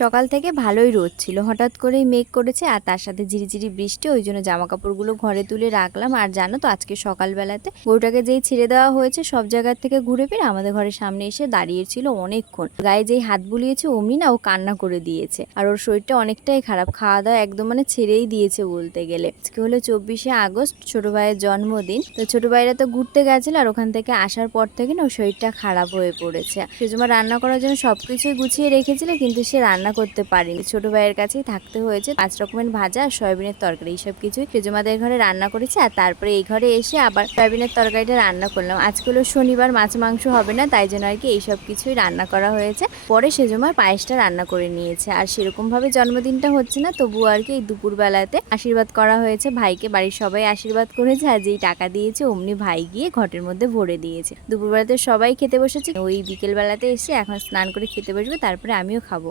সকাল থেকে ভালোই রোদ ছিল, হঠাৎ করেই মেঘ করেছে আর তার সাথে ঝিরিঝিরি বৃষ্টি। ওই জন্য জামা কাপড়গুলো ঘরে তুলে রাখলাম। আর জানো তো, আজকে সকালবেলাতে গরুটাকে যেই ছেড়ে দেওয়া হয়েছে সব জায়গার থেকে ঘুরে ফিরে আমাদের ঘরের সামনে এসে দাঁড়িয়েছিল অনেকক্ষণ। গায়ে যেই হাত বুলিয়েছে অমনি না ও কান্না করে দিয়েছে। আর ওর শরীরটা অনেকটাই খারাপ, খাওয়া দাওয়া একদম ছেড়েই দিয়েছে বলতে গেলে। আজকে হলো 24শে আগস্ট, ছোট ভাইয়ের জন্মদিন। তো ছোট ভাইরা তো ঘুরতে গেছিল, আর ওখান থেকে আসার পর থেকে না ওর শরীরটা খারাপ হয়ে পড়েছে। সেজমা রান্না করার জন্য সবকিছুই গুছিয়ে রেখেছিল, কিন্তু সে রান্না করতে পারিনি। ছোট ভাইয়ের কাছেই থাকতে হয়েছে। 5 রকমের ভাজা আর সয়াবিনের তরকারি, এইসব কিছুই সেজমাদের ঘরে রান্না করেছে। আর তারপরে এই ঘরে এসে আবার সয়াবিনের তরকারিটা রান্না করলাম। আজকে হলো শনিবার, মাছ মাংস হবে না, তাই জন্য আর কি এইসব কিছুই রান্না করা হয়েছে। পরে সেজমার পায়েসটা রান্না করে নিয়েছে। আর সেরকম ভাবে জন্মদিনটা হচ্ছে না, তবুও আর কি এই দুপুরবেলাতে আশীর্বাদ করা হয়েছে ভাইকে। বাড়ির সবাই আশীর্বাদ করেছে, আর যেই টাকা দিয়েছে অমনি ভাই গিয়ে ঘটের মধ্যে ভরে দিয়েছে। দুপুরবেলাতে সবাই খেতে বসেছে, ওই বিকেল বেলাতে এসে এখন স্নান করে খেতে বসবে, তারপরে আমিও খাবো।